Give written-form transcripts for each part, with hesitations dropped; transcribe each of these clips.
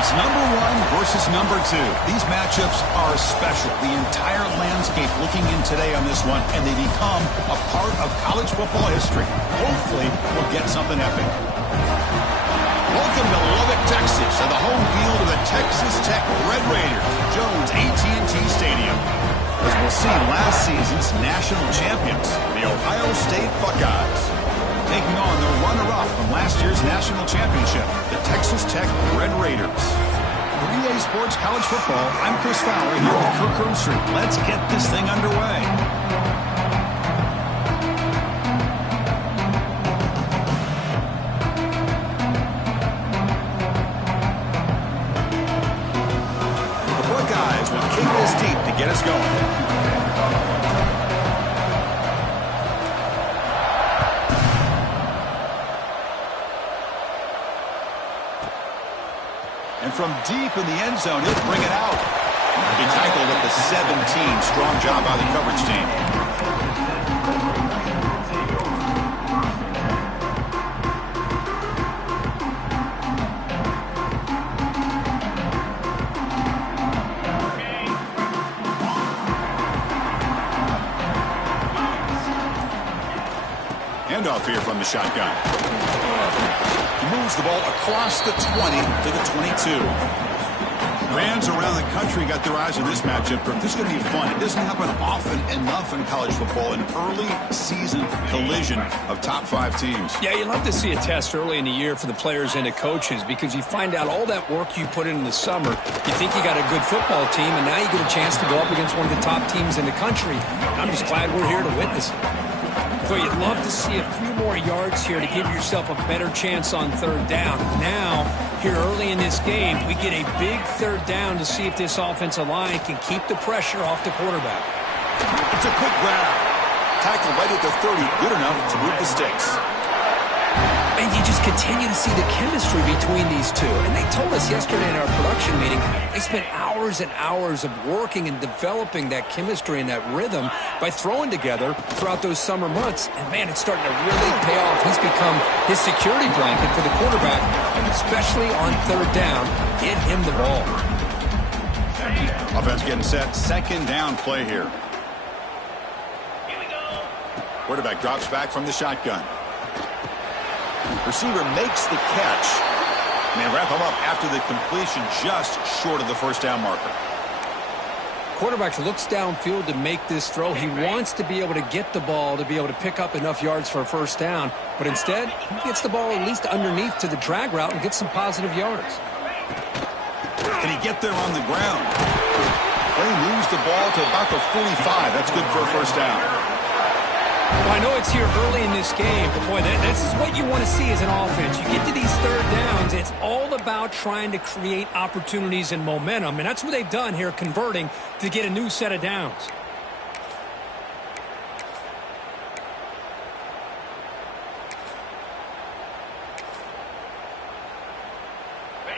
It's number 1 versus number 2. These matchups are special. The entire landscape looking in today on this one, and they become a part of college football history. Hopefully, we'll get something epic. Welcome to Lubbock, Texas, and the home field of the Texas Tech Red Raiders, Jones AT&T Stadium. As we'll see, last season's national champions, the Ohio State Buckeyes, taking on the runner-up from last year's national championship, the Texas Tech Red Raiders. For EA Sports College Football, I'm Chris Fowler here with Kirk Herbstreit. Let's get this thing underway. The Buckeyes will kick this deep to get us going. And from deep in the end zone, he'll bring it out. He tackled at the 17. Strong job by the coverage team. Handoff here from the shotgun. Moves the ball across the 20 to the 22. Fans around the country got their eyes on this matchup. This is going to be fun. It doesn't happen often enough in college football, an early season collision of top 5 teams. Yeah, you love to see a test early in the year for the players and the coaches because you find out all that work you put in the summer. You think you got a good football team, and now you get a chance to go up against one of the top teams in the country. I'm just glad we're here to witness it. So you'd love to see a few more yards here to give yourself a better chance on third down. Now, here early in this game, we get a big third down to see if this offensive line can keep the pressure off the quarterback. It's a quick grab. Tackle right at the 30, good enough to move the sticks. And you just continue to see the chemistry between these two. And they told us yesterday in our production meeting, they spent hours and hours of working and developing that chemistry and that rhythm by throwing together throughout those summer months. And, man, it's starting to really pay off. He's become his security blanket for the quarterback, especially on third down. Get him the ball. Offense getting set. Second down play here. Quarterback drops back from the shotgun. Receiver makes the catch. And they wrap him up after the completion just short of the first down marker. Quarterback looks downfield to make this throw. He wants to be able to get the ball to be able to pick up enough yards for a first down. But instead, he gets the ball at least underneath to the drag route and gets some positive yards. Can he get there on the ground? Well, he moves the ball to about the 45. That's good for a first down. Well, I know it's here early in this game, but boy, this is what you want to see as an offense. You get to these third downs, it's all about trying to create opportunities and momentum, and that's what they've done here, converting to get a new set of downs.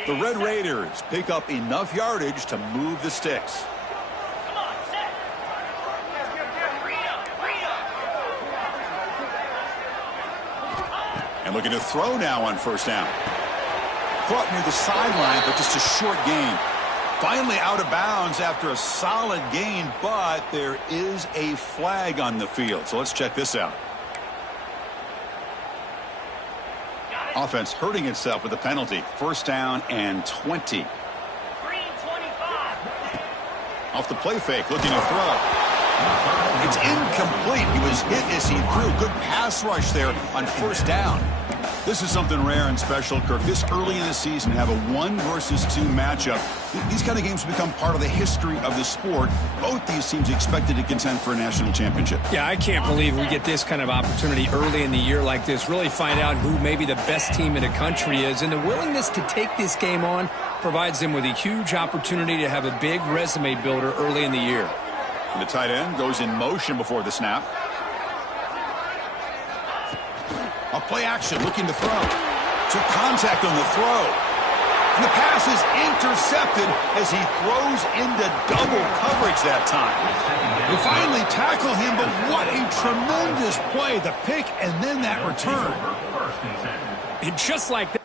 The Red Raiders pick up enough yardage to move the sticks. And looking to throw now on first down. Caught near the sideline, but just a short gain. Finally out of bounds after a solid gain, but there is a flag on the field. So let's check this out. Offense hurting itself with a penalty. First down and 20. Off the play fake, looking to throw. It's incomplete. He was hit as he threw. Good pass rush there on first down. This is something rare and special, Kirk. This early in the season, have a 1 versus 2 matchup. These kind of games become part of the history of the sport. Both these teams expected to contend for a national championship. Yeah, I can't believe we get this kind of opportunity early in the year like this. Really find out who maybe the best team in the country is. And the willingness to take this game on provides them with a huge opportunity to have a big resume builder early in the year. The tight end goes in motion before the snap. A play action looking to throw. Took contact on the throw. And the pass is intercepted as he throws into double coverage that time. They finally tackle him, but what a tremendous play. The pick and then that return. And just like that.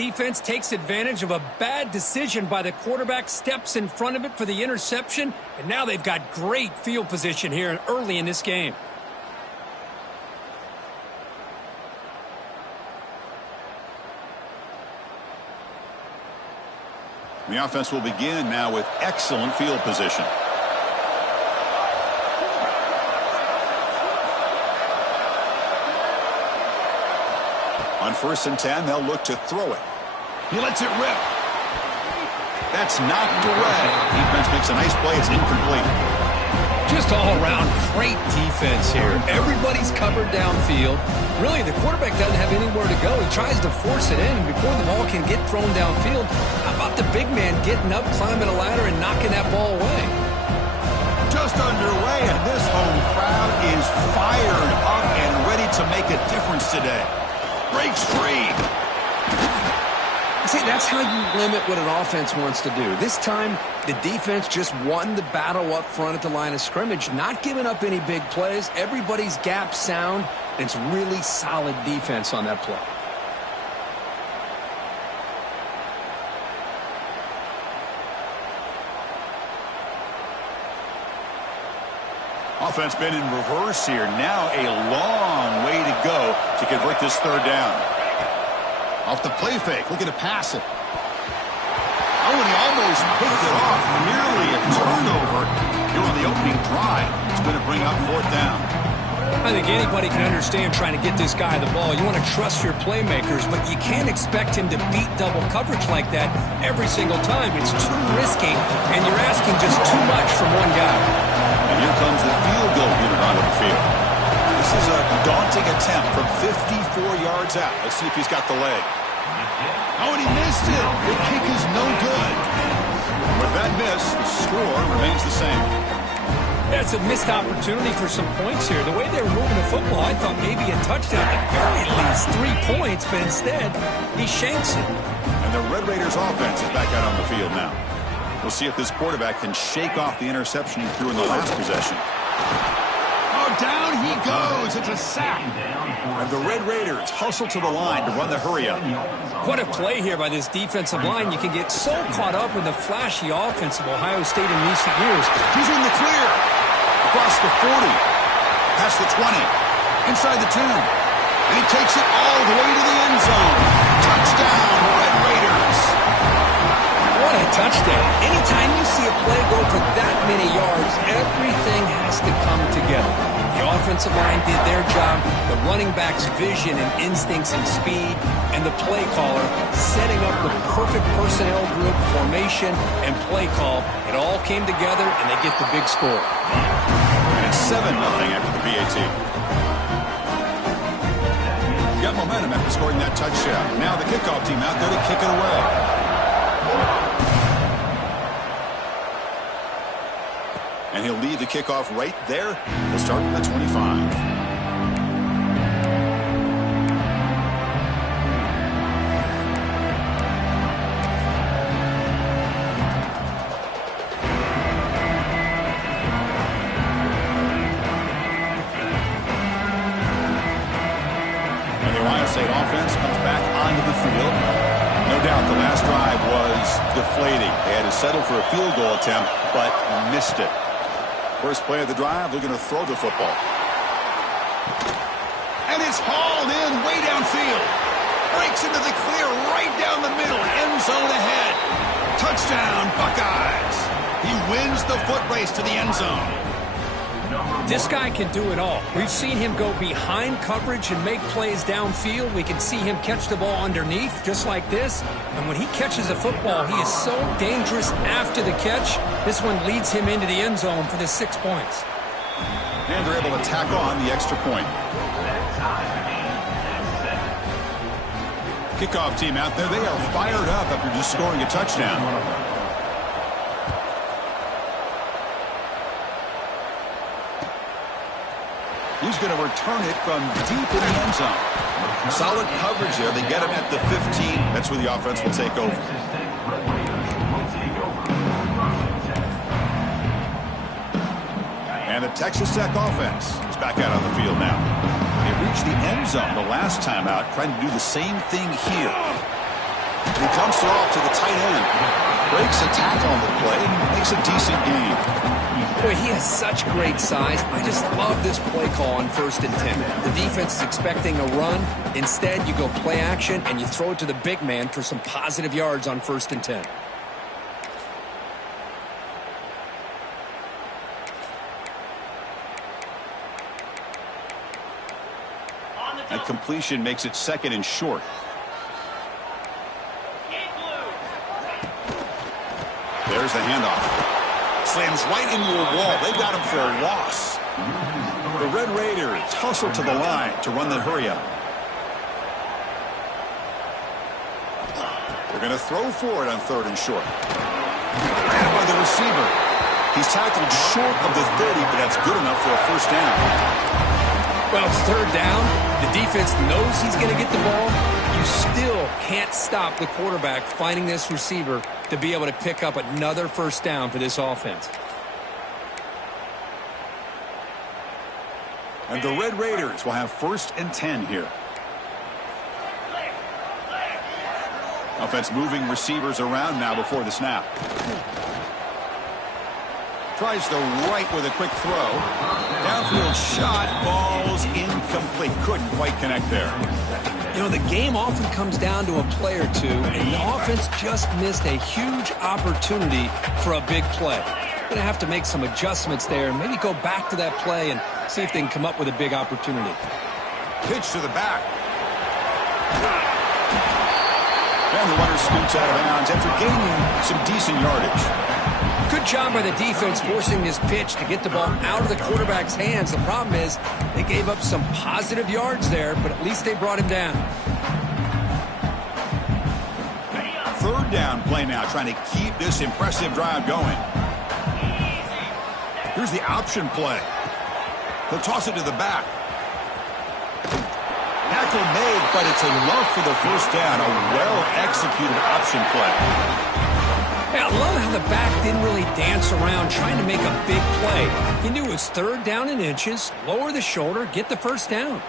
defense takes advantage of a bad decision by the quarterback, steps in front of it for the interception, and now they've got great field position here early in this game. The offense will begin now with excellent field position. On 1st and 10, they'll look to throw it. He lets it rip. That's knocked away. Defense makes a nice play. It's incomplete. Just all around great defense here. Everybody's covered downfield. Really, the quarterback doesn't have anywhere to go. He tries to force it in, and before the ball can get thrown downfield, how about the big man getting up, climbing a ladder, and knocking that ball away? Just underway, and this home crowd is fired up and ready to make a difference today. Breaks free. See, that's how you limit what an offense wants to do. This time, the defense just won the battle up front at the line of scrimmage, not giving up any big plays. Everybody's gap sound, and it's really solid defense on that play. Offense been in reverse here. Now a long way to go to convert this 3rd down. Off the play fake, looking to pass it. Oh, and he almost picked it off. Nearly a turnover here on the opening drive. It's going to bring up 4th down. I think anybody can understand trying to get this guy the ball. You want to trust your playmakers, but you can't expect him to beat double coverage like that every single time. It's too risky, and you're asking just too much from one guy. And here comes the field goal unit onto the field. This is a daunting attempt from 54 yards out. Let's see if he's got the leg. Oh, and he missed it. The kick is no good. With that miss, the score remains the same. That's a missed opportunity for some points here. The way they were moving the football, I thought maybe a touchdown, at very least 3 points, but instead, he shanks it. And the Red Raiders offense is back out on the field now. We'll see if this quarterback can shake off the interception he threw in the last possession. Oh, down he goes. It's a sack. And the Red Raiders hustle to the line to run the hurry-up. What a play here by this defensive line. You can get so caught up in the flashy offense of Ohio State in recent years. He's in the clear. Across the 40. Past the 20. Inside the 10. And he takes it all the way to the end zone. Touchdown, Red Raiders. What a touchdown. Anytime you see a play go for that many yards, everything has to come together. The offensive line did their job, the running back's vision and instincts and speed, and the play caller setting up the perfect personnel group, formation, and play call. It all came together, and they get the big score. And it's 7-0 after the PAT. Got momentum after scoring that touchdown. Now the kickoff team out there to kick it away. And he'll leave the kickoff right there. We'll start from the 25. And the Ohio State offense comes back onto the field. No doubt the last drive was deflating. They had to settle for a field goal attempt, but missed it. First play of the drive, looking to throw the football. And it's hauled in way downfield. Breaks into the clear right down the middle. End zone ahead. Touchdown, Buckeyes. He wins the foot race to the end zone. This guy can do it all. We've seen him go behind coverage and make plays downfield. We can see him catch the ball underneath, just like this. And when he catches a football, he is so dangerous after the catch. This one leads him into the end zone for the 6 points. And they're able to tack on the extra point. Kickoff team out there, they are fired up after just scoring a touchdown. He's going to return it from deep in the end zone. Solid coverage there. They get him at the 15. That's where the offense will take over. And the Texas Tech offense is back out on the field now. They reached the end zone the last time out, trying to do the same thing here. He dumps it off to the tight end. Breaks a tackle on the play. Makes a decent gain. Boy, he has such great size. I just love this play call on 1st and 10. The defense is expecting a run. Instead, you go play action, and you throw it to the big man for some positive yards on 1st and 10. That completion makes it 2nd and short. There's the handoff. Slams right into a wall. They got him for a loss. The Red Raiders hustle to the line to run the hurry up. They're going to throw for it on 3rd and short. Ran by the receiver. He's tackled short of the 30, but that's good enough for a 1st down. Well, it's 3rd down. The defense knows he's going to get the ball. You still can't stop the quarterback finding this receiver to be able to pick up another 1st down for this offense. And the Red Raiders will have 1st and 10 here. Offense moving receivers around now before the snap. Tries the right with a quick throw. Downfield shot, falls incomplete. Couldn't quite connect there. You know, the game often comes down to a play or two, and the offense just missed a huge opportunity for a big play. Going to have to make some adjustments there and maybe go back to that play and see if they can come up with a big opportunity. Pitch to the back. And the runner scoots out of bounds after gaining some decent yardage. Good job by the defense forcing this pitch to get the ball out of the quarterback's hands. The problem is they gave up some positive yards there, but at least they brought him down. 3rd down play now, trying to keep this impressive drive going. Here's the option play. He'll toss it to the back. Tackle made, but it's enough for the 1st down. A well-executed option play. Yeah, I love how the back didn't really dance around trying to make a big play. He knew it was 3rd down in inches, lower the shoulder, get the 1st down.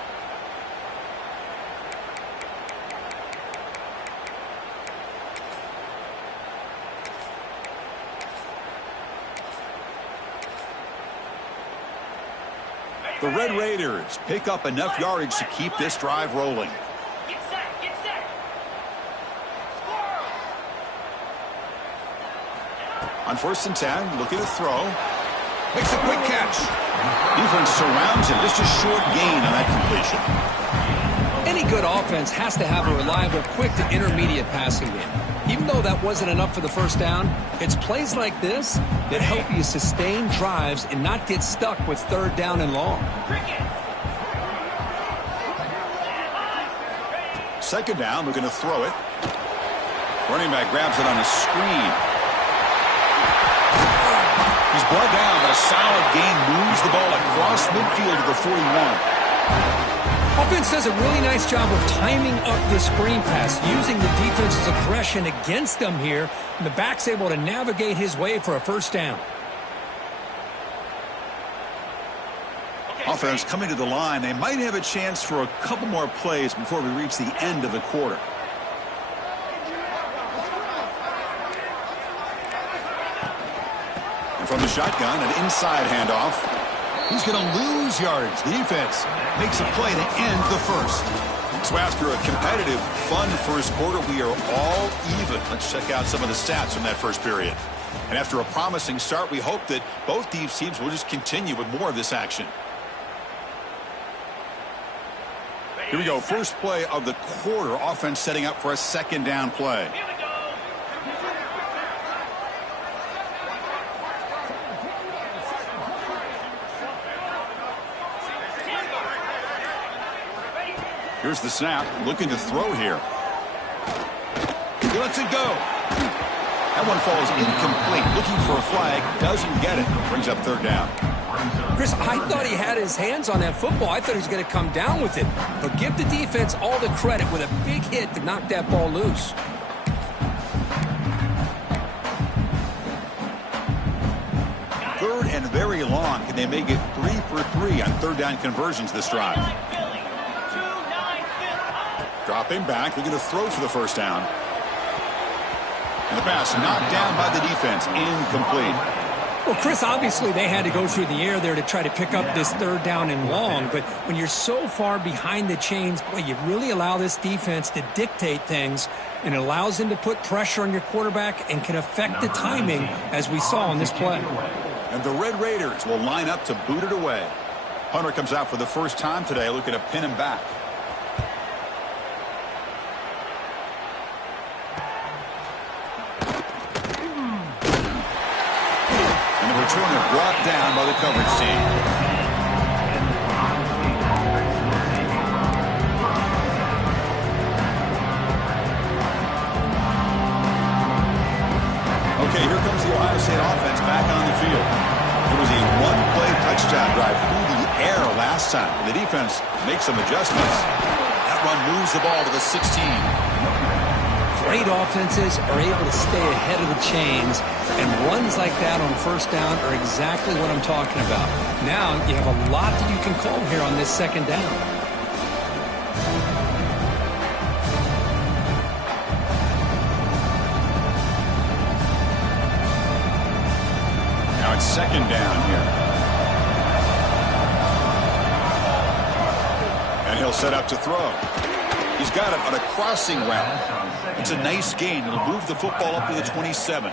The Red Raiders pick up enough yardage to keep this drive rolling. On 1st and 10, looking to throw. Makes a quick catch. Defense surrounds him. Just a short gain on that completion. Any good offense has to have a reliable, quick to intermediate passing game. Even though that wasn't enough for the 1st down, it's plays like this that help you sustain drives and not get stuck with 3rd down and long. 2nd down, looking to throw it. Running back grabs it on a screen. He's brought down, but a solid gain moves the ball across midfield to the 41. Offense does a really nice job of timing up this screen pass, using the defense's aggression against them here, and the back's able to navigate his way for a 1st down. Offense coming to the line. They might have a chance for a couple more plays before we reach the end of the quarter. From the shotgun, an inside handoff. He's going to lose yardage. The defense makes a play to end the 1st. So after a competitive, fun 1st quarter, we are all even. Let's check out some of the stats from that 1st period. And after a promising start, we hope that both these teams will just continue with more of this action. Here we go. 1st play of the quarter. Offense setting up for a 2nd down play. Here's the snap, looking to throw here. He lets it go. That one falls incomplete. Looking for a flag, doesn't get it. Brings up 3rd down. Chris, I thought he had his hands on that football. I thought he was going to come down with it. But give the defense all the credit with a big hit to knock that ball loose. Third and very long. Can they make it 3 for 3 on 3rd down conversions this drive? Dropping back, looking to throw for the 1st down. And the pass knocked down by the defense. Incomplete. Well, Chris, obviously they had to go through the air there to try to pick up this third down and long. But when you're so far behind the chains, boy, you really allow this defense to dictate things. And it allows them to put pressure on your quarterback and can affect the timing, as we saw on this play. And the Red Raiders will line up to boot it away. Hunter comes out for the first time today, looking to pin him back. And the returner brought down by the coverage team. Okay, here comes the Ohio State offense back on the field. It was a one-play touchdown drive through the air last time. The defense makes some adjustments. That run moves the ball to the 16. Great offenses are able to stay ahead of the chains, and runs like that on first down are exactly what I'm talking about. Now you have a lot that you can call here on this second down. Now it's second down here. And he'll set up to throw. He's got it on a crossing route. It's a nice gain. It'll move the football up to the 27.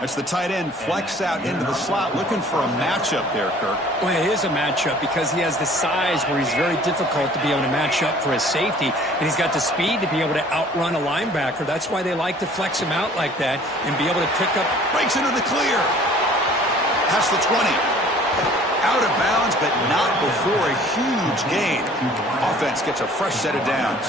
That's the tight end flex out into the slot, looking for a matchup there, Kirk. Well, it is a matchup because he has the size where he's very difficult to be able to match up for his safety, and he's got the speed to be able to outrun a linebacker. That's why they like to flex him out like that and be able to pick up. Breaks into the clear. Past the 20. Out of bounds, but not before a huge gain. Offense gets a fresh set of downs.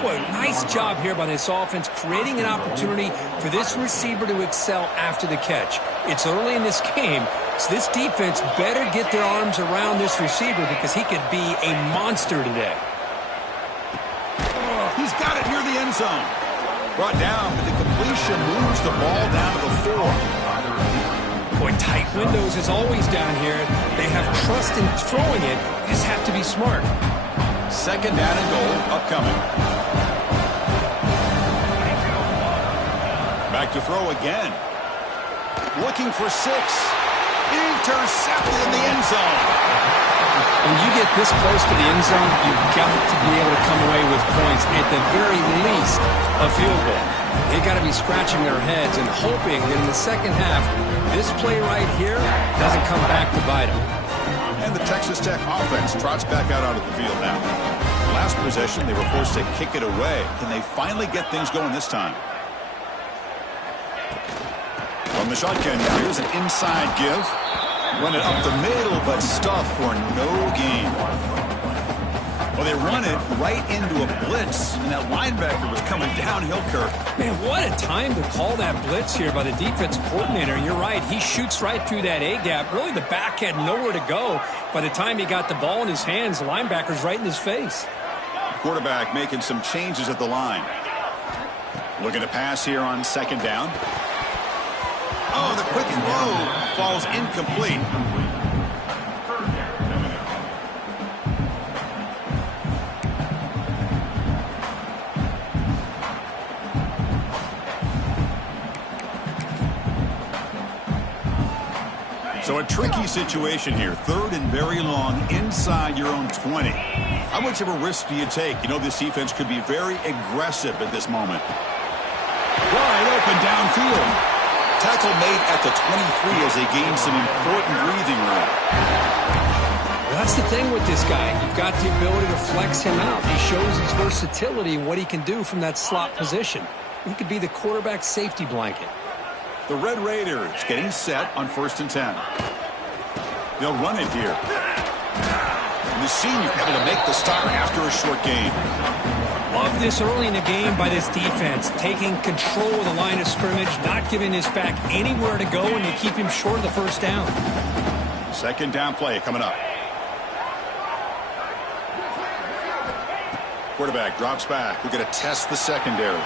Boy, nice job here by this offense, creating an opportunity for this receiver to excel after the catch. It's early in this game, so this defense better get their arms around this receiver because he could be a monster today. He's got it near the end zone. Brought down, but the completion moves the ball down to the 4. Boy, tight windows is always down here. They have trust in throwing it. You just have to be smart. Second down and goal upcoming. Back to throw again. Looking for 6. Intercepted in the end zone. When you get this close to the end zone, you've got to be able to come away with points. At the very least, a field goal. They've got to be scratching their heads and hoping that in the second half, this play right here doesn't come back to bite them. And the Texas Tech offense trots back out onto the field now. Last possession, they were forced to kick it away. Can they finally get things going this time? From the shotgun now, here's an inside give. Run it up the middle, but stuffed for no gain. Well, they run it right into a blitz, and that linebacker was coming downhill, Kirk. Man, what a time to call that blitz here by the defensive coordinator. You're right. He shoots right through that A-gap. Really, the back had nowhere to go. By the time he got the ball in his hands, the linebacker's right in his face. Quarterback making some changes at the line. Looking to pass here on second down. Oh, the quick throw falls incomplete. So a tricky situation here. Third and very long inside your own 20. How much of a risk do you take? You know this defense could be very aggressive at this moment. Wide open downfield. Tackle made at the 23 as they gain some important breathing room. Well, that's the thing with this guy. You've got the ability to flex him out. He shows his versatility and what he can do from that slot position. He could be the quarterback safety blanket. The Red Raiders getting set on 1st and 10. They'll run it here. And the senior able to make the stop after a short gain. Love this early in the game by this defense, taking control of the line of scrimmage, not giving this back anywhere to go, and they keep him short of the first down. Second down play coming up. Quarterback drops back. We're going to test the secondary.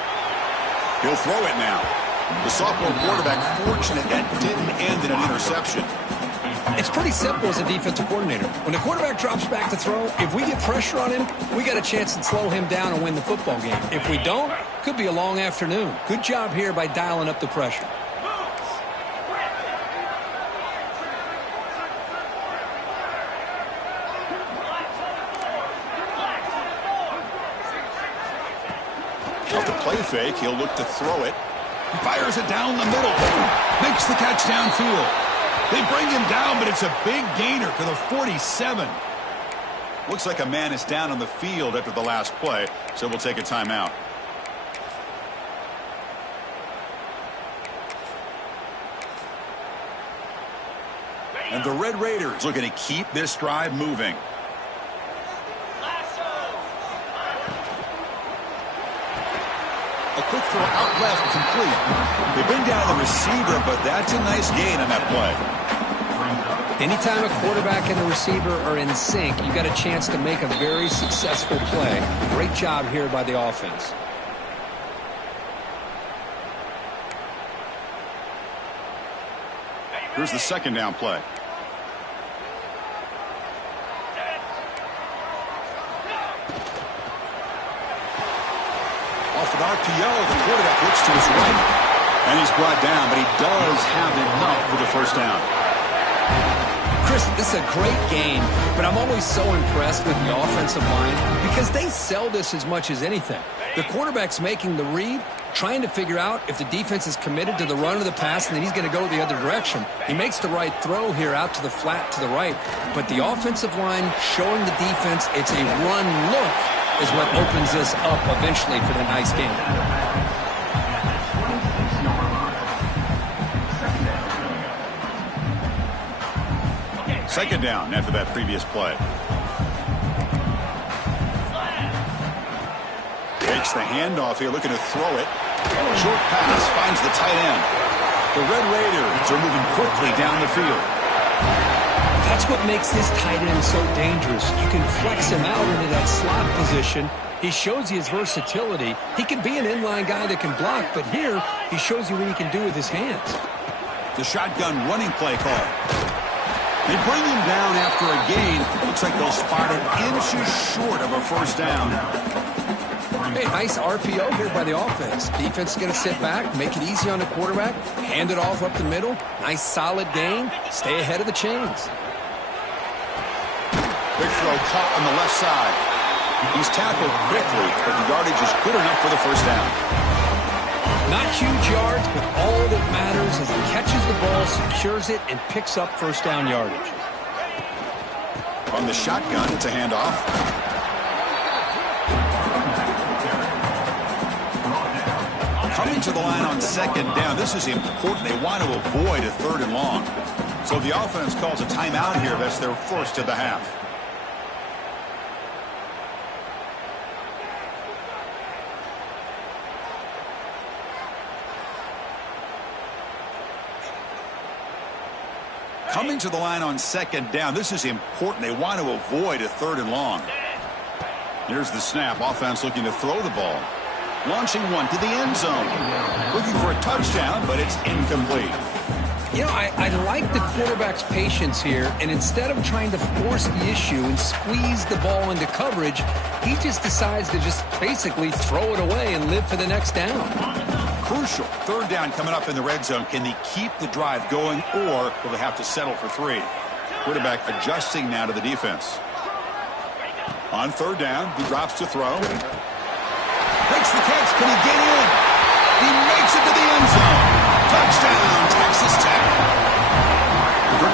He'll throw it now. The sophomore quarterback fortunate that didn't end in an interception. It's pretty simple as a defensive coordinator. When the quarterback drops back to throw, if we get pressure on him, we got a chance to slow him down and win the football game. If we don't, could be a long afternoon. Good job here by dialing up the pressure. Off the play fake, he'll look to throw it. He fires it down the middle. Makes the catch downfield. They bring him down, but it's a big gainer to the 47. Looks like a man is down on the field after the last play, so we'll take a timeout. And the Red Raiders looking to keep this drive moving. A quick throw out left, complete. They bring down the receiver, but that's a nice gain on that play. Anytime a quarterback and a receiver are in sync, you got a chance to make a very successful play. Great job here by the offense. Here's the second down play. Off an RPO, the quarterback looks to his right. And he's brought down, but he does have enough for the first down. Chris, this is a great game, but I'm always so impressed with the offensive line because they sell this as much as anything. The quarterback's making the read, trying to figure out if the defense is committed to the run or the pass, and then he's going to go the other direction. He makes the right throw here out to the flat to the right, but the offensive line showing the defense it's a run look is what opens this up eventually for the nice game. Second down after that previous play. Takes the handoff here, looking to throw it. Short pass finds the tight end. The Red Raiders are moving quickly down the field. That's what makes this tight end so dangerous. You can flex him out into that slot position. He shows you his versatility. He can be an inline guy that can block, but here he shows you what he can do with his hands. The shotgun running play call. They bring him down after a gain. Looks like they'll spot it inches short of a first down. Hey, nice RPO here by the offense. Defense is going to sit back, make it easy on the quarterback, hand it off up the middle. Nice solid gain. Stay ahead of the chains. Big throw caught on the left side. He's tackled quickly, but the yardage is good enough for the first down. Not huge yards, but all that matters is he catches the ball, secures it, and picks up first down yardage. From the shotgun, it's a handoff. Coming to the line on second down. This is important. They want to avoid a third and long. So the offense calls a timeout here. That's their first of the half. Coming to the line on second down. This is important. They want to avoid a third and long. Here's the snap. Offense looking to throw the ball. Launching one to the end zone. Looking for a touchdown, but it's incomplete. You know, I like the quarterback's patience here, and instead of trying to force the issue and squeeze the ball into coverage, he just decides to just basically throw it away and live for the next down. Crucial. Third down coming up in the red zone. Can they keep the drive going, or will they have to settle for three? Quarterback adjusting now to the defense. On third down, he drops to throw. Makes the catch. Can he get in? He makes it to the end zone. Touchdown, Texas Tech.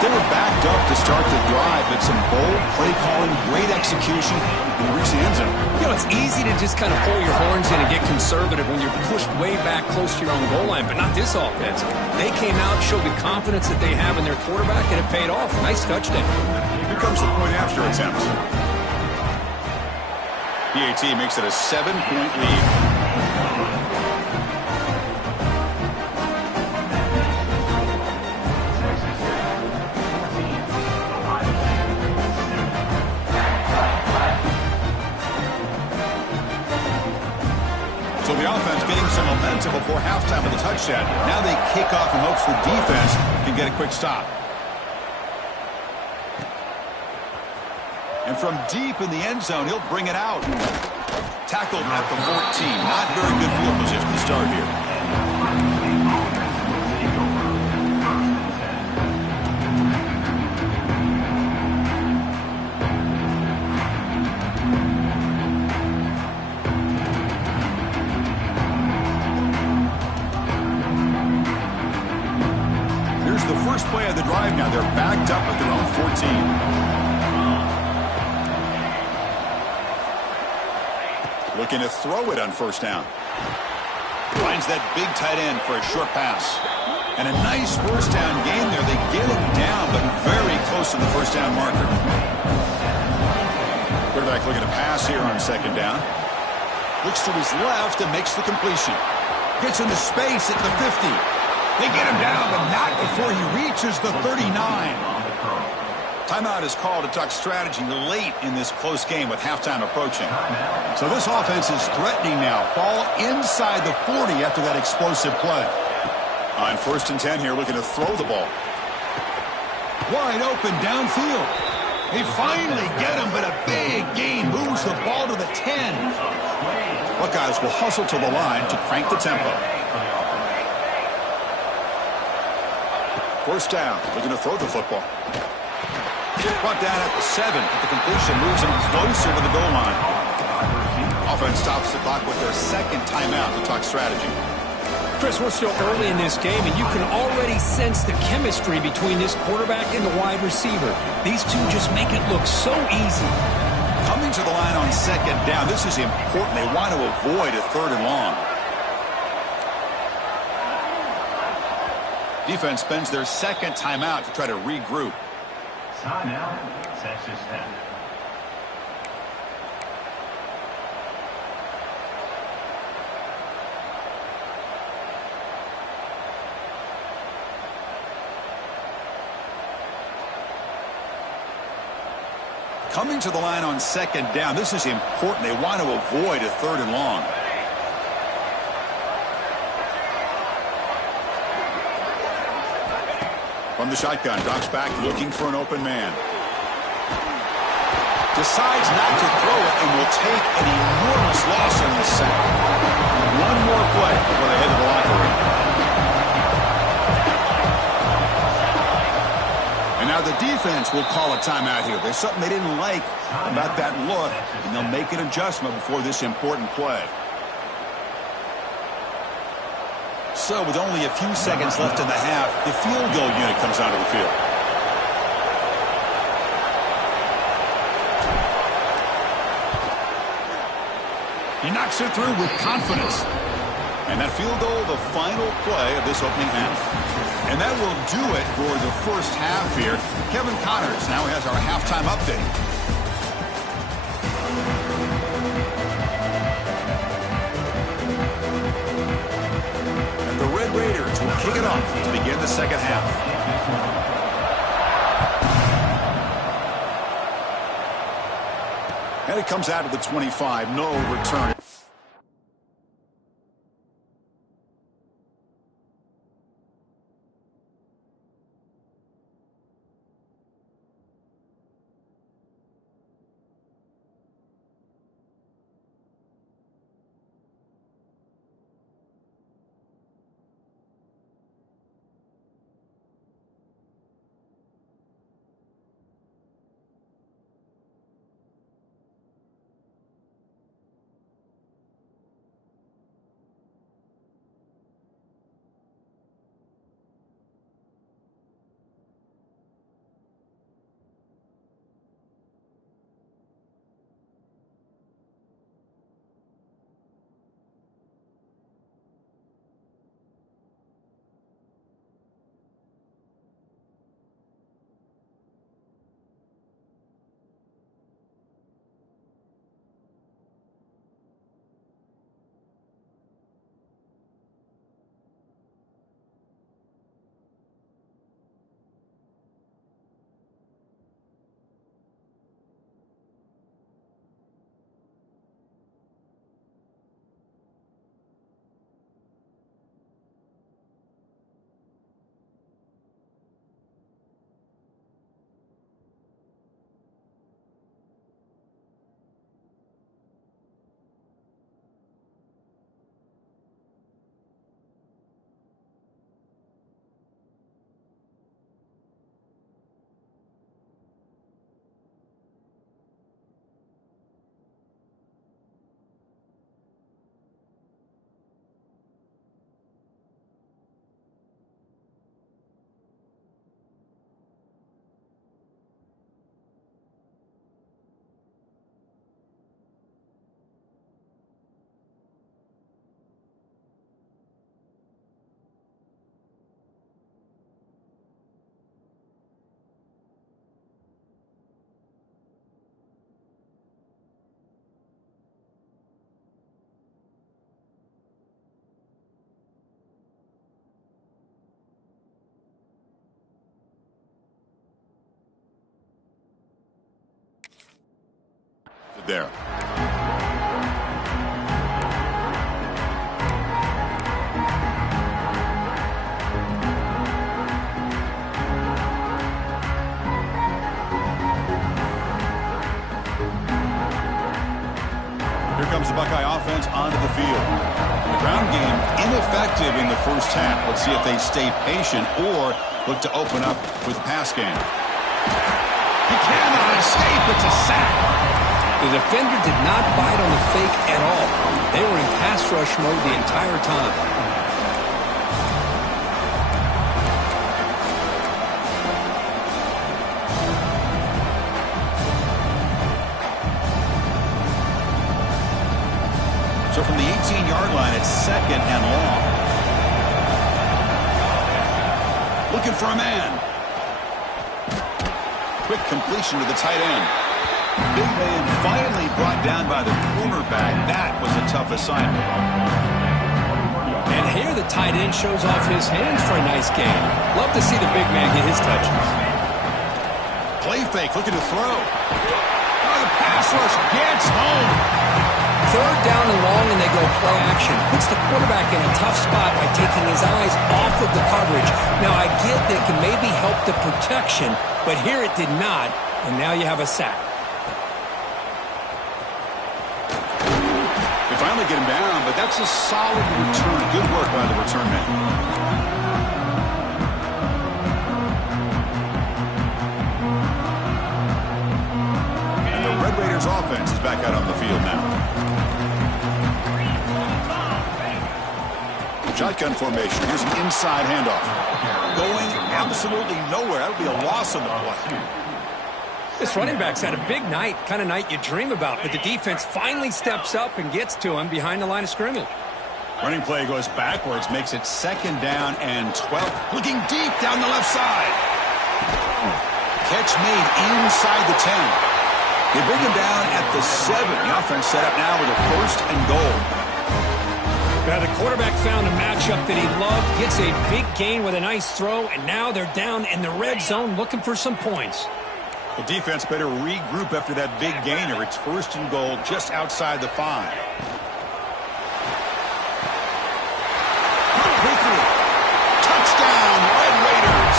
They were backed up to start the drive, but some bold play calling, great execution, and they reached the end zone. You know, it's easy to just kind of pull your horns in and get conservative when you're pushed way back close to your own goal line, but not this offense. They came out, showed the confidence that they have in their quarterback, and it paid off. Nice touchdown. Here comes the point after attempt. PAT makes it a 7-point lead. So the offense getting some momentum before halftime with a touchdown. Now they kick off in hopes the defense can get a quick stop. And from deep in the end zone, he'll bring it out. Tackled at the 14. Not very good field position to start here. Here's the first play of the drive now. They're backed up at their own 14. Looking to throw it on first down. Finds that big tight end for a short pass. And a nice first down gain there. They get it down, but very close to the first down marker. Quarterback looking to pass here on second down. Looks to his left and makes the completion. Gets into space at the 50. They get him down, but not before he reaches the 39. Timeout is called to talk strategy late in this close game with halftime approaching. So this offense is threatening now. Ball inside the 40 after that explosive play. On first and 10 here, looking to throw the ball. Wide open downfield. They finally get him, but a big gain moves the ball to the 10. Buckeyes will hustle to the line to crank the tempo. First down, looking to throw the football. Brought down at the 7, but the completion moves him closer to the goal line. Offense stops the clock with their second timeout to talk strategy. Chris, we're still early in this game, and you can already sense the chemistry between this quarterback and the wide receiver. These two just make it look so easy. Coming to the line on second down, this is important. They want to avoid a third and long. Defense spends their second timeout to try to regroup. Timeout, Texas Tech. Coming to the line on second down, this is important. They want to avoid a third and long. From the shotgun, drops back looking for an open man. Decides not to throw it and will take an enormous loss on this sack. One more play before they head to the locker room. And now the defense will call a timeout here. There's something they didn't like about that look, and they'll make an adjustment before this important play. So with only a few seconds left in the half, the field goal unit comes onto the field. He knocks it through with confidence. And that field goal, the final play of this opening half. And that will do it for the first half here. Kevin Connors now has our halftime update. Raiders will kick it off to begin the second half. And it comes out of the 25, no return. there. Here comes the Buckeye offense onto the field. The ground game ineffective in the first half. Let's see if they stay patient or look to open up with the pass game. He cannot escape. It's a sack. The defender did not bite on the fake at all. They were in pass rush mode the entire time. So from the 18-yard line, it's second and long. Looking for a man. Quick completion to the tight end. Big man finally brought down by the cornerback. That was a tough assignment. And here the tight end shows off his hands for a nice game. Love to see the big man get his touches. Play fake, looking to throw. Oh, the pass rush gets home. Third down and long, and they go play action. Puts the quarterback in a tough spot by taking his eyes off of the coverage. Now, I get that can maybe help the protection, but here it did not, and now you have a sack. They finally get him down, but that's a solid return. Good work by the return man. And the Red Raiders offense is back out on the field now. Shotgun formation. Here's an inside handoff. Going absolutely nowhere. That'll be a loss on the play. This running back's had a big night, kind of night you dream about, but the defense finally steps up and gets to him behind the line of scrimmage. Running play goes backwards, makes it second down and 12. Looking deep down the left side. Catch made inside the 10. They bring him down at the 7. The offense set up now with a first and goal. Now the quarterback found a matchup that he loved, gets a big gain with a nice throw, and now they're down in the red zone looking for some points. The defense better regroup after that big gainer. It's first and goal just outside the 5. Quickly. Touchdown, Red Raiders.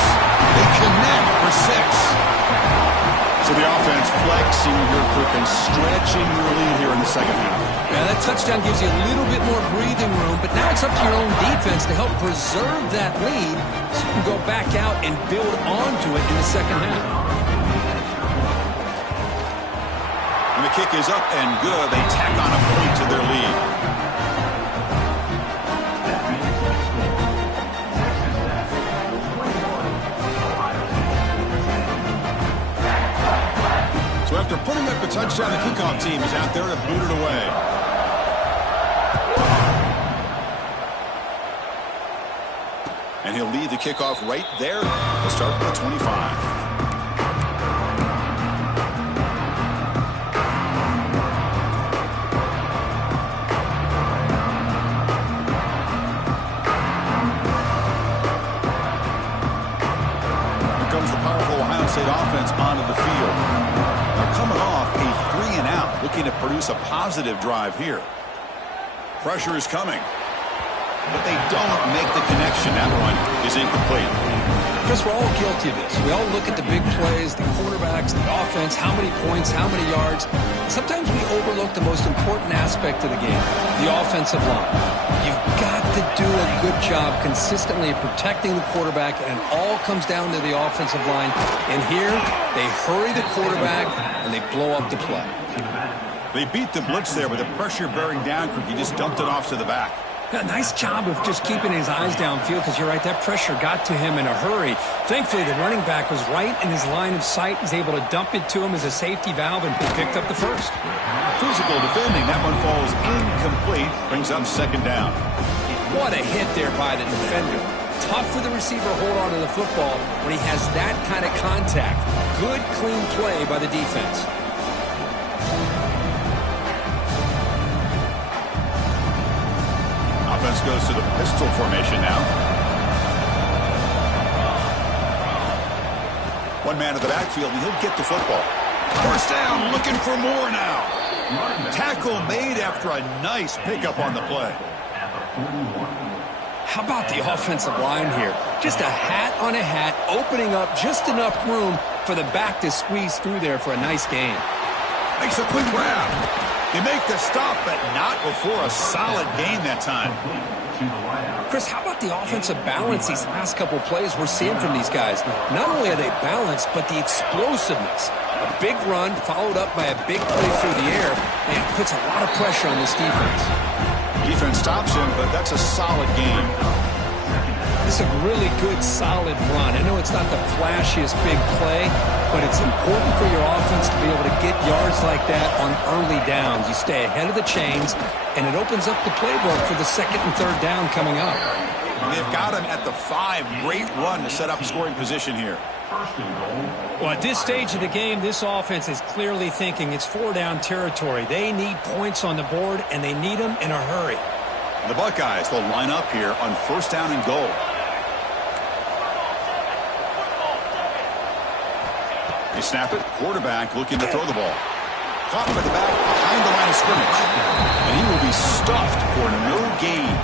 They connect for 6. So the offense flexing here quick and stretching their lead here in the second half. Yeah, that touchdown gives you a little bit more breathing room, but now it's up to your own defense to help preserve that lead so you can go back out and build onto it in the second half. And the kick is up and good. They tack on a point to their lead. So after putting up the touchdown, the kickoff team is out there to boot it away. And he'll lead the kickoff right there. He'll start with the 25. State offense onto the field. They're coming off a 3-and-out, looking to produce a positive drive here. Pressure is coming, but they don't make the connection. That one is incomplete. Because we're all guilty of this. We all look at the big plays, the quarterbacks, the offense, how many points, how many yards. Sometimes we overlook the most important aspect of the game, the offensive line. You've got to do a good job consistently of protecting the quarterback, and it all comes down to the offensive line. And here, they hurry the quarterback, and they blow up the play. They beat the blitz there with the pressure bearing down. He just dumped it off to the back. Yeah, nice job of just keeping his eyes downfield, because you're right, that pressure got to him in a hurry. Thankfully, the running back was right in his line of sight. He's able to dump it to him as a safety valve, and he picked up the first. Physical defending. That one falls incomplete. Brings up second down. What a hit there by the defender. Tough for the receiver to hold on to the football when he has that kind of contact. Good, clean play by the defense. Offense goes to the pistol formation now. One man in the backfield, and he'll get the football. First down, looking for more now. Tackle made after a nice pickup on the play. How about the offensive line here? Just a hat on a hat, opening up just enough room for the back to squeeze through there for a nice gain. Makes a quick grab. They make the stop, but not before a solid gain that time. Chris, how about the offensive balance these last couple plays we're seeing from these guys? Not only are they balanced, but the explosiveness. A big run followed up by a big play through the air, and it puts a lot of pressure on this defense. Defense stops him, but that's a solid game. This is a really good, solid run. I know it's not the flashiest big play, but it's important for your offense to be able to get yards like that on early downs. You stay ahead of the chains, and it opens up the playbook for the second and third down coming up. They've got him at the 5. Great run to set up scoring position here. Well, at this stage of the game, this offense is clearly thinking it's 4-down territory. They need points on the board, and they need them in a hurry. The Buckeyes, they'll line up here on first down and goal. They snap it. Quarterback looking to throw the ball. Caught him at the back behind the line of scrimmage. And he will be stuffed for no gain.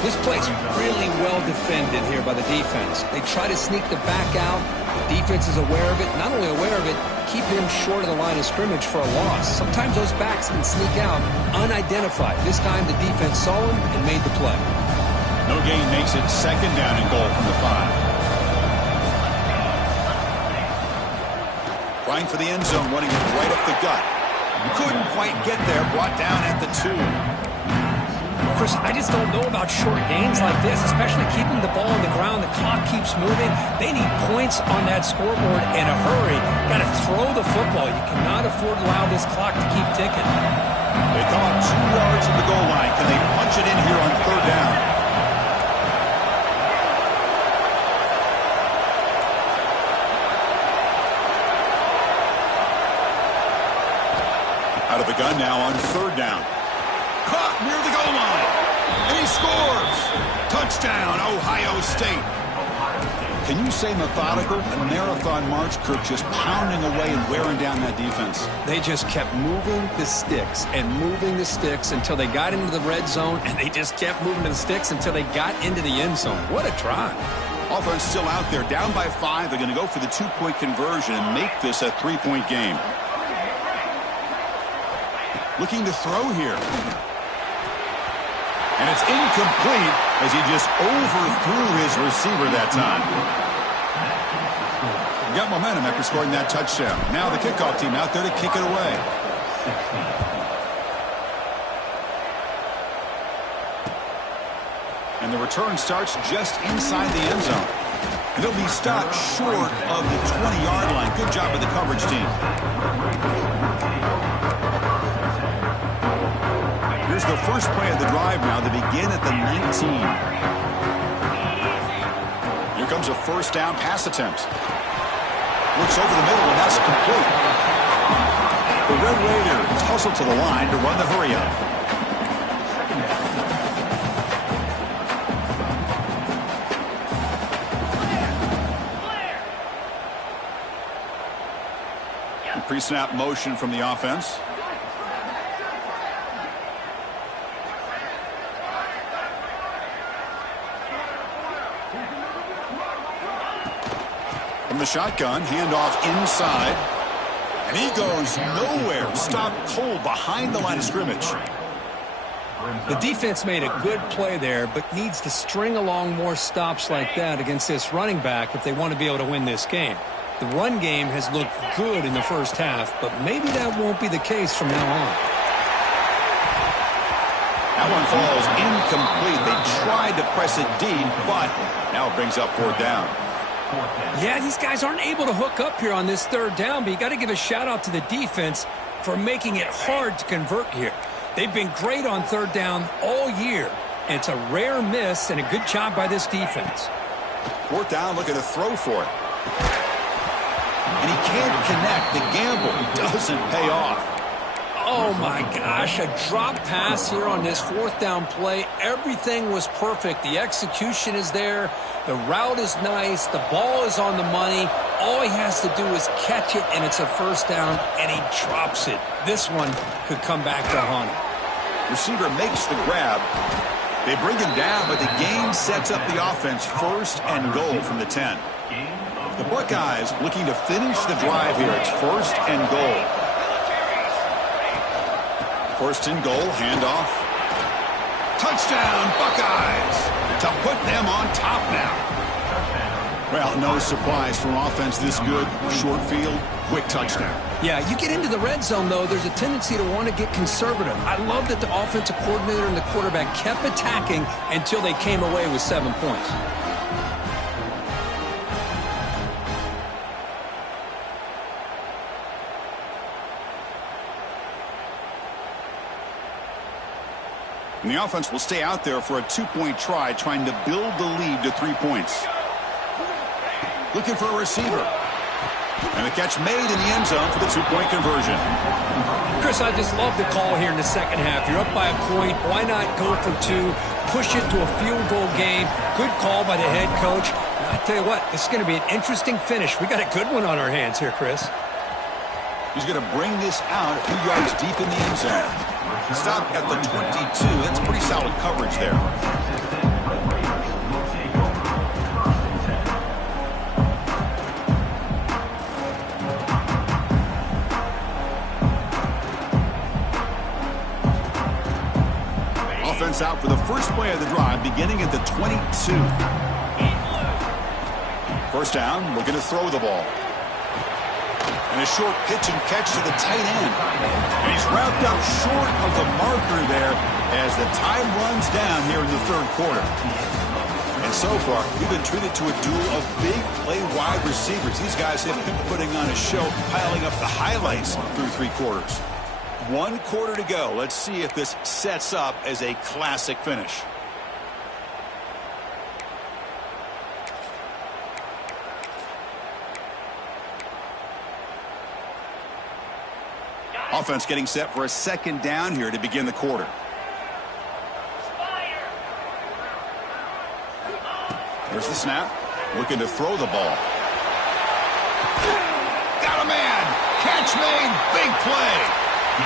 This play's really well defended here by the defense. They try to sneak the back out. The defense is aware of it. Not only aware of it, keep him short of the line of scrimmage for a loss. Sometimes those backs can sneak out unidentified. This time the defense saw him and made the play. No gain makes it second down and goal from the 5. Trying for the end zone, running it right up the gut. Couldn't quite get there, brought down at the 2. Chris, I just don't know about short gains like this, especially keeping the ball on the ground. The clock keeps moving. They need points on that scoreboard in a hurry. Got to throw the football. You cannot afford to allow this clock to keep ticking. They come up 2 yards from the goal line. Can they punch it in here on third down? Out of the gun now on third down. Caught near the goal line. And he scores. Touchdown, Ohio State. Can you say methodical? A marathon march, Kirk, just pounding away and wearing down that defense. They just kept moving the sticks and moving the sticks until they got into the red zone, and they just kept moving the sticks until they got into the end zone. What a drive. Offense still out there, down by 5. They're going to go for the 2-point conversion and make this a 3-point game. Looking to throw here. And it's incomplete as he just overthrew his receiver that time. Got momentum after scoring that touchdown. Now the kickoff team out there to kick it away. And the return starts just inside the end zone. And they'll be stopped short of the 20-yard line. Good job by the coverage team. Here's the first play of the drive now. They begin at the 19. Here comes a first down pass attempt. Looks over the middle, and that's complete. The Red Raiders hustle to the line to run the hurry up. Pre-snap motion from the offense. From the shotgun, handoff inside. And he goes nowhere. Stopped cold behind the line of scrimmage. The defense made a good play there, but needs to string along more stops like that against this running back if they want to be able to win this game. The run game has looked good in the first half, but maybe that won't be the case from now on. That one falls incomplete. They tried to press it deep, but now it brings up fourth down. Yeah, these guys aren't able to hook up here on this third down, but you got to give a shout out to the defense for making it hard to convert here. They've been great on third down all year, and it's a rare miss and a good job by this defense. Fourth down, looking to throw for it. And he can't connect. The gamble doesn't pay off. Oh, my gosh, a drop pass here on this fourth down play. Everything was perfect. The execution is there. The route is nice. The ball is on the money. All he has to do is catch it, and it's a first down, and he drops it. This one could come back to haunt him. Receiver makes the grab. They bring him down, but the game sets up the offense first and goal from the 10. The Buckeyes looking to finish the drive here. It's first and goal. First and goal, handoff. Touchdown, Buckeyes! To put them on top now. Well, no surprise from offense this good. Short field, quick touchdown. Yeah, you get into the red zone, though, there's a tendency to want to get conservative. I love that the offensive coordinator and the quarterback kept attacking until they came away with 7 points. And the offense will stay out there for a 2-point try, trying to build the lead to 3 points. Looking for a receiver. And the catch made in the end zone for the 2-point conversion. Chris, I just love the call here in the second half. You're up by a point. Why not go for 2? Push it to a field goal game. Good call by the head coach. I tell you what, this is going to be an interesting finish. We got a good one on our hands here, Chris. He's going to bring this out a few yards deep in the end zone. Stop at the 22. That's pretty solid coverage there. Offense out for the first play of the drive, beginning at the 22. First down, looking to throw the ball. And a short pitch and catch to the tight end. And he's wrapped up short of the marker there as the time runs down here in the third quarter. And so far, we've been treated to a duel of big play wide receivers. These guys have been putting on a show, piling up the highlights through 3 quarters. 1 quarter to go. Let's see if this sets up as a classic finish. Offense getting set for a second down here to begin the quarter. There's the snap. Looking to throw the ball. Got a man. Catch made. Big play.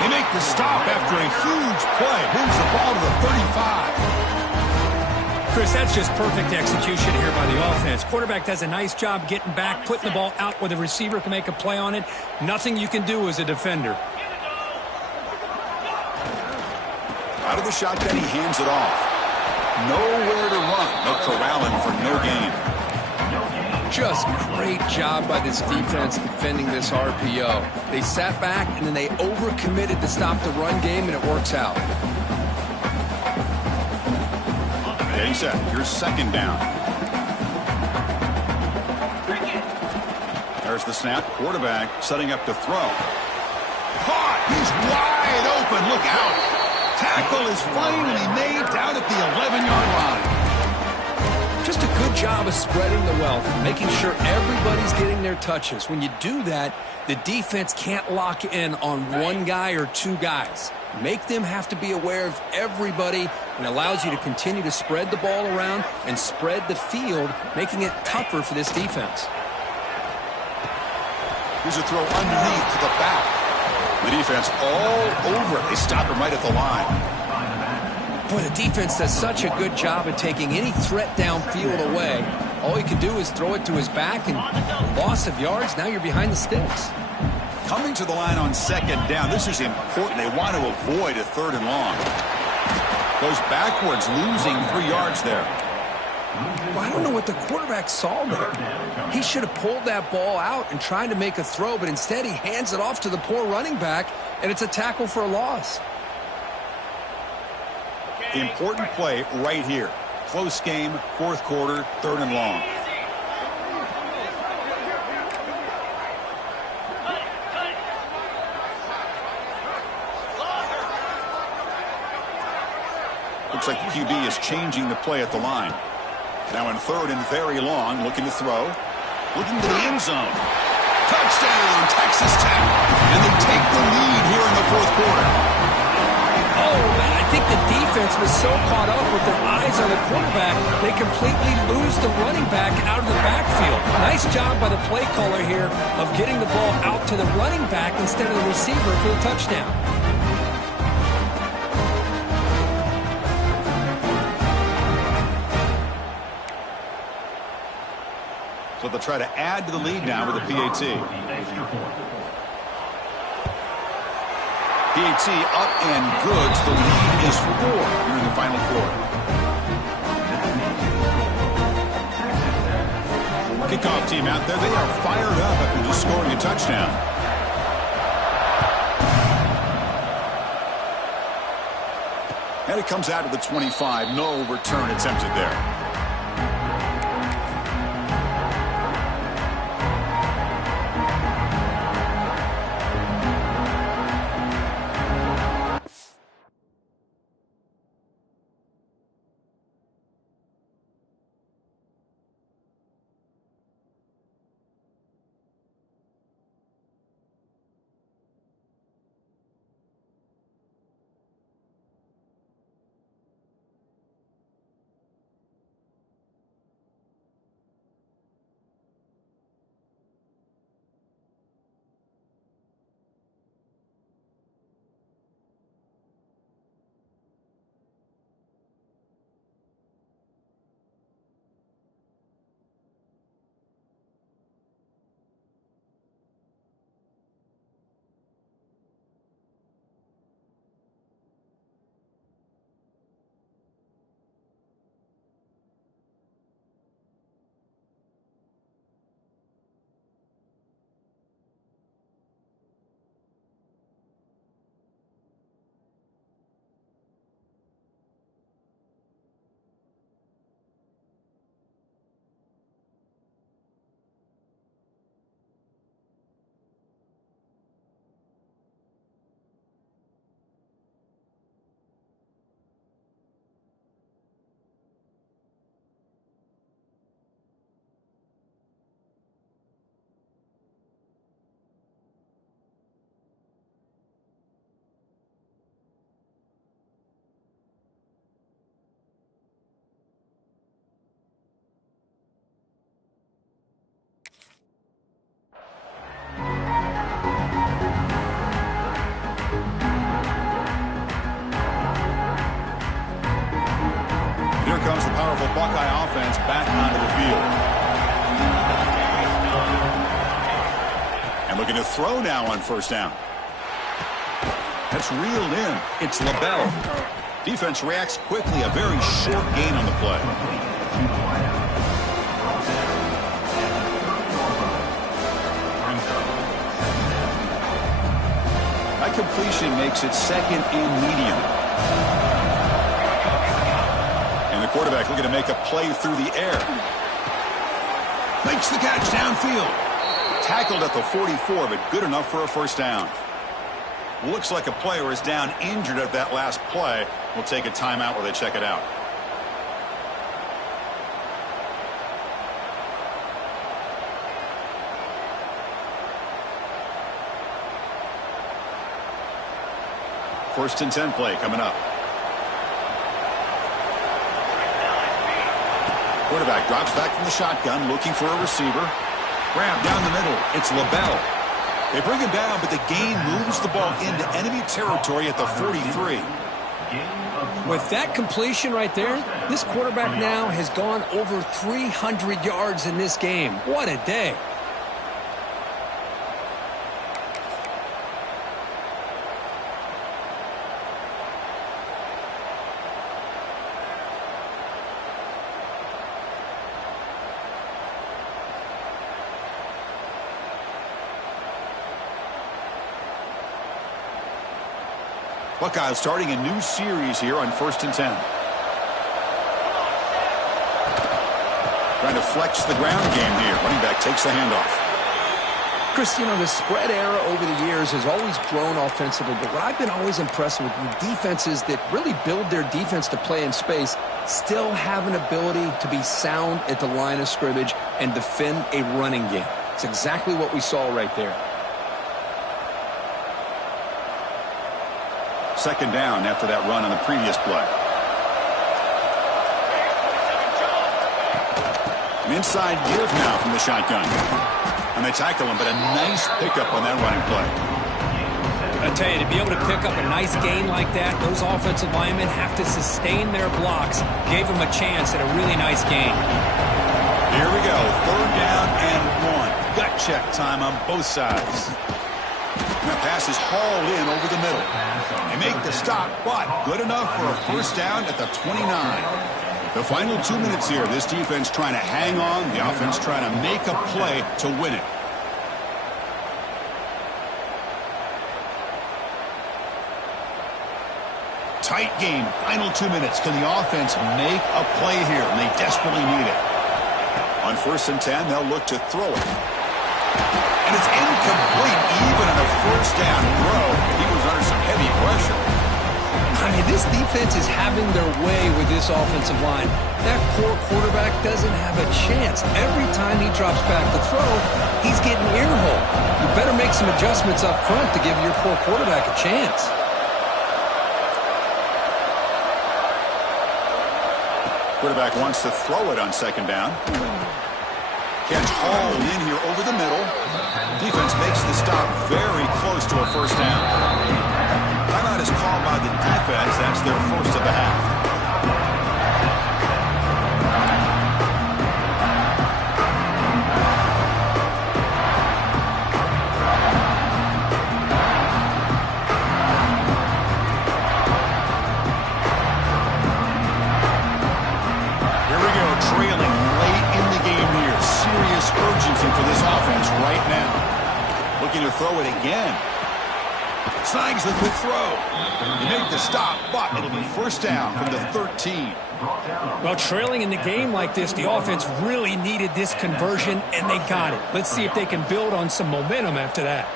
They make the stop after a huge play. Moves the ball to the 35. Chris, that's just perfect execution here by the offense. Quarterback does a nice job getting back, putting the ball out where the receiver can make a play on it. Nothing you can do as a defender. Out of the shotgun, he hands it off. Nowhere to run. No corralling for no gain. Just great job by this defense defending this RPO. They sat back, and then they overcommitted to stop the run game, and it works out. Getting set. Here's second down. There's the snap. Quarterback setting up to throw. Caught. He's wide open. Look out. Tackle is finally made down at the 11-yard line. Just a good job of spreading the wealth, making sure everybody's getting their touches. When you do that, the defense can't lock in on one guy or 2 guys. Make them have to be aware of everybody, and allows you to continue to spread the ball around and spread the field, making it tougher for this defense. Here's a throw underneath to the back. The defense all over it. They stop him right at the line. Boy, the defense does such a good job of taking any threat downfield away. All you can do is throw it to his back, and loss of yards, now you're behind the sticks. Coming to the line on second down. This is important. They want to avoid a 3rd and long. Goes backwards, losing 3 yards there. Well, I don't know what the quarterback saw there. He should have pulled that ball out and tried to make a throw, but instead he hands it off to the poor running back, and it's a tackle for a loss. Important play right here. Close game, 4th quarter, 3rd and long. Looks like the QB is changing the play at the line. Now in 3rd and very long, looking to throw. Looking to the end zone. Touchdown, Texas Tech. And they take the lead here in the 4th quarter. Oh, man, I think the defense was so caught up with their eyes on the quarterback, they completely lose the running back out of the backfield. Nice job by the play caller here of getting the ball out to the running back instead of the receiver for the touchdown. So they'll try to add to the lead now with a PAT. PAT up and good. The lead is 4 here in the final quarter. Kickoff team out there. They are fired up after just scoring a touchdown. And it comes out to the 25. No return attempted there. Comes the powerful Buckeye offense back onto the field. And looking to throw now on first down. That's reeled in. It's LaBelle. Defense reacts quickly. A very short gain on the play. That completion makes it second and medium. The quarterback looking to make a play through the air. Makes the catch downfield. Tackled at the 44, but good enough for a first down. Looks like a player is down injured at that last play. We'll take a timeout while they check it out. First and 10 play coming up. Quarterback drops back from the shotgun, looking for a receiver. Grab down the middle. It's LaBelle. They bring him down, but the gain moves the ball into enemy territory at the 43. With that completion right there, this quarterback now has gone over 300 yards in this game. What a day. Buckeyes starting a new series here on first and 10. Trying to flex the ground game here. Running back takes the handoff. Chris, you know, the spread era over the years has always grown offensively, but what I've been always impressed with defenses that really build their defense to play in space still have an ability to be sound at the line of scrimmage and defend a running game. It's exactly what we saw right there. Second down after that run on the previous play. An inside give now from the shotgun. And they tackle him, but a nice pickup on that running play. I tell you, to be able to pick up a nice gain like that, those offensive linemen have to sustain their blocks. Gave them a chance at a really nice gain. Here we go. Third down and 1. Gut check time on both sides. And the pass is hauled in over the middle. They make the stop, but good enough for a first down at the 29. The final 2 minutes here. This defense trying to hang on. The offense trying to make a play to win it. Tight game. Final 2 minutes. Can the offense make a play here? And they desperately need it. On 1st and 10, they'll look to throw it. And it's incomplete even on a first down throw. He was under some heavy pressure. I mean, this defense is having their way with this offensive line. That poor quarterback doesn't have a chance. Every time he drops back to throw, he's getting earholed. You better make some adjustments up front to give your poor quarterback a chance. Quarterback wants to throw it on second down. Catch hauled in here over the middle. Defense makes the stop very close to a first down. Timeout is called by the defense. That's their first of the half. Urgency for this offense right now. Looking to throw it again. Snags the quick throw. He made the stop, but it'll be first down from the 13. Well, trailing in the game like this, the offense really needed this conversion, and they got it. Let's see if they can build on some momentum after that.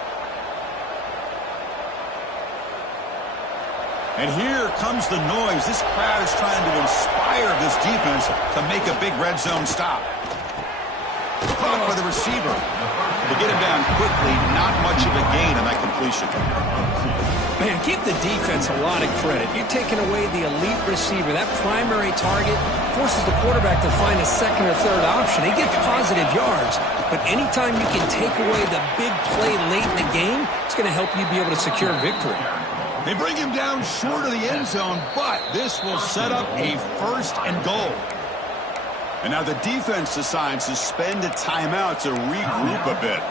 And here comes the noise. This crowd is trying to inspire this defense to make a big red zone stop. Caught by the receiver. To get him down quickly, not much of a gain on that completion. Man, give the defense a lot of credit. You're taking away the elite receiver. That primary target forces the quarterback to find a second or third option. He gets positive yards, but anytime you can take away the big play late in the game, it's going to help you be able to secure victory. They bring him down short of the end zone, but this will set up a first and goal. And now the defense decides to spend a timeout to regroup a bit.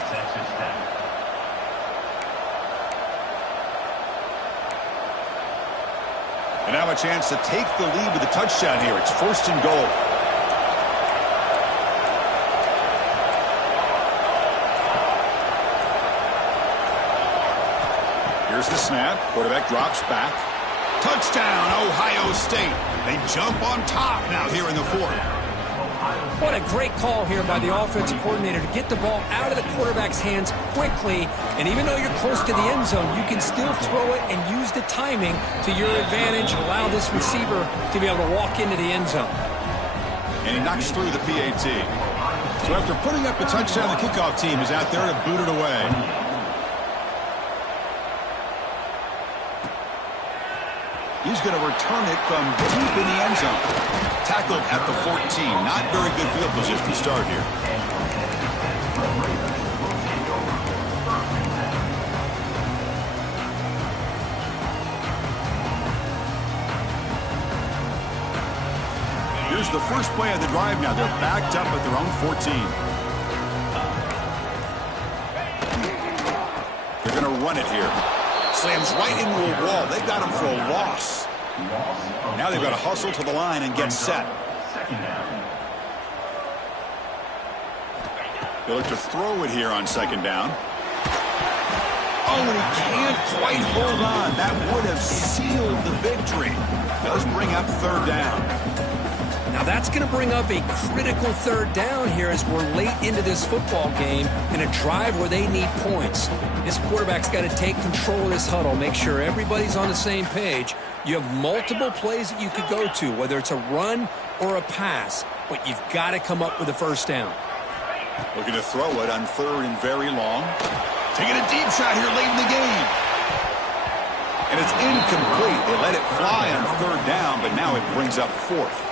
And now a chance to take the lead with a touchdown here. It's first and goal. Here's the snap. Quarterback drops back. Touchdown, Ohio State. They jump on top now here in the fourth. What a great call here by the offensive coordinator to get the ball out of the quarterback's hands quickly. And even though you're close to the end zone, you can still throw it and use the timing to your advantage. Allow this receiver to be able to walk into the end zone. And he knocks through the PAT. So after putting up a touchdown, the kickoff team is out there to boot it away. He's going to return it from deep in the end zone. Tackled at the 14. Not very good field position to start here. Here's the first play of the drive now. They're backed up at their own 14. They're going to run it here. Slams right into a wall. They've got him for a loss. Now they've got to hustle to the line and get set. They look to throw it here on second down. Oh, and he can't quite hold on. That would have sealed the victory. Does bring up third down. Now that's going to bring up a critical third down here as we're late into this football game in a drive where they need points. This quarterback's got to take control of this huddle, make sure everybody's on the same page. You have multiple plays that you could go to, whether it's a run or a pass, but you've got to come up with a first down. Looking to throw it on third and very long. Taking a deep shot here late in the game. And it's incomplete. They let it fly on third down, but now it brings up fourth.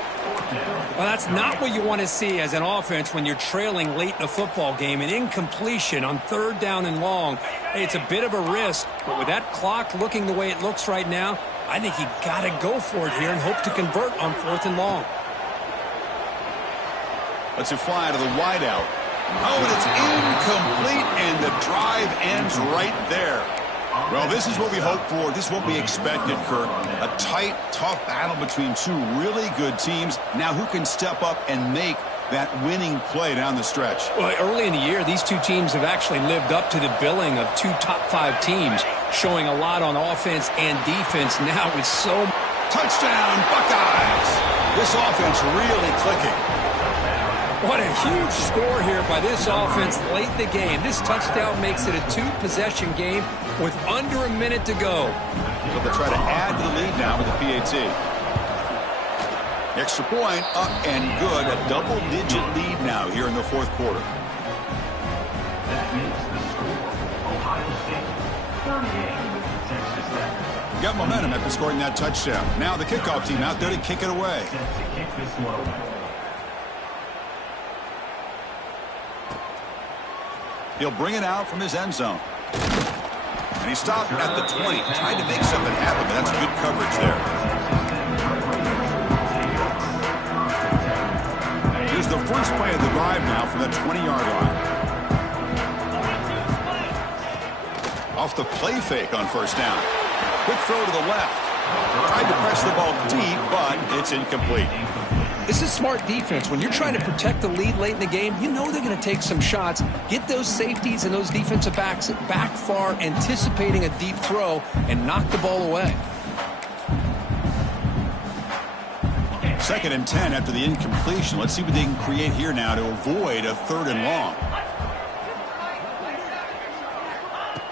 Well, that's not what you want to see as an offense when you're trailing late in a football game. An incompletion on third down and long. Hey, it's a bit of a risk, but with that clock looking the way it looks right now, I think you got to go for it here and hope to convert on fourth and long. Lets it fly to the wideout. Oh, and it's incomplete, and the drive ends right there. Well, this is what we hope for. This is what we expected, Kurt. A tight, tough battle between two really good teams. Now, who can step up and make that winning play down the stretch? Well, early in the year, these two teams have actually lived up to the billing of two top-5 teams, showing a lot on offense and defense. Now it's so... Touchdown, Buckeyes! This offense really clicking. What a huge score here by this offense late in the game. This touchdown makes it a 2-possession game with under a minute to go. So they'll try to add to the lead now with the PAT. Extra point, up and good. A double-digit lead now here in the fourth quarter. That makes the score Ohio State 38, Texas Tech. Got momentum after scoring that touchdown. Now the kickoff team out there to kick it away. Set to kick this one away. He'll bring it out from his end zone. And he stopped at the 20, trying to make something happen, but that's good coverage there. Here's the first play of the drive now from the 20-yard line. Off the play fake on first down. Quick throw to the left. Tried to press the ball deep, but it's incomplete. This is smart defense. When you're trying to protect the lead late in the game, you know they're going to take some shots. Get those safeties and those defensive backs back far, anticipating a deep throw, and knock the ball away. 2nd and 10 after the incompletion. Let's see what they can create here now to avoid a 3rd and long.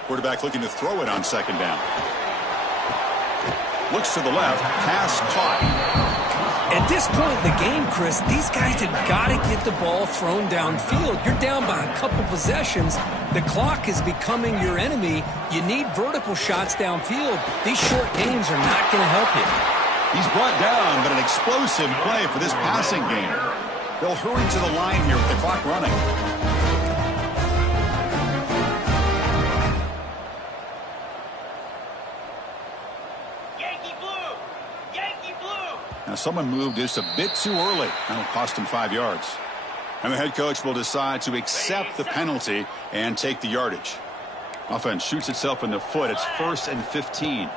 Quarterback looking to throw it on 2nd down. Looks to the left. Pass caught. At this point in the game, Chris, these guys have got to get the ball thrown downfield. You're down by a couple possessions. The clock is becoming your enemy. You need vertical shots downfield. These short games are not going to help you. He's brought down, but an explosive play for this passing game. They'll hurry to the line here with the clock running. Now someone moved just a bit too early. That'll cost him 5 yards. And the head coach will decide to accept the penalty and take the yardage. Offense shoots itself in the foot. It's 1st and 15.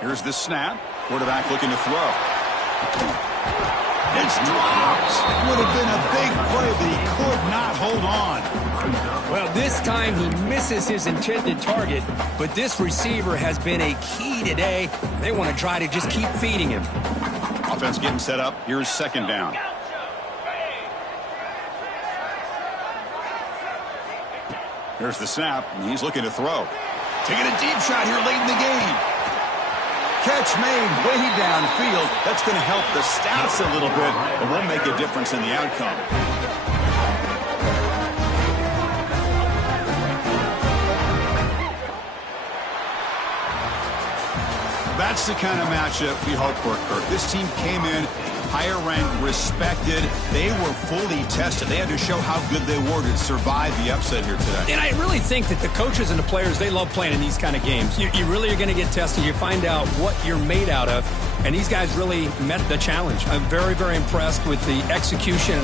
Here's the snap. Quarterback looking to throw. It's dropped. Would have been a big play, but he could not hold on. Well, this time he misses his intended target, but this receiver has been a key today. They want to try to just keep feeding him. Offense getting set up. Here's 2nd down. Here's the snap, and he's looking to throw. Taking a deep shot here late in the game. Catch made way downfield. That's going to help the stats a little bit, but won't make a difference in the outcome. That's the kind of matchup we hope for, Kirk. This team came in higher ranked, respected. They were fully tested. They had to show how good they were to survive the upset here today. And I really think that the coaches and the players, they love playing in these kind of games. You really are going to get tested. You find out what you're made out of. And these guys really met the challenge. I'm very, very impressed with the execution.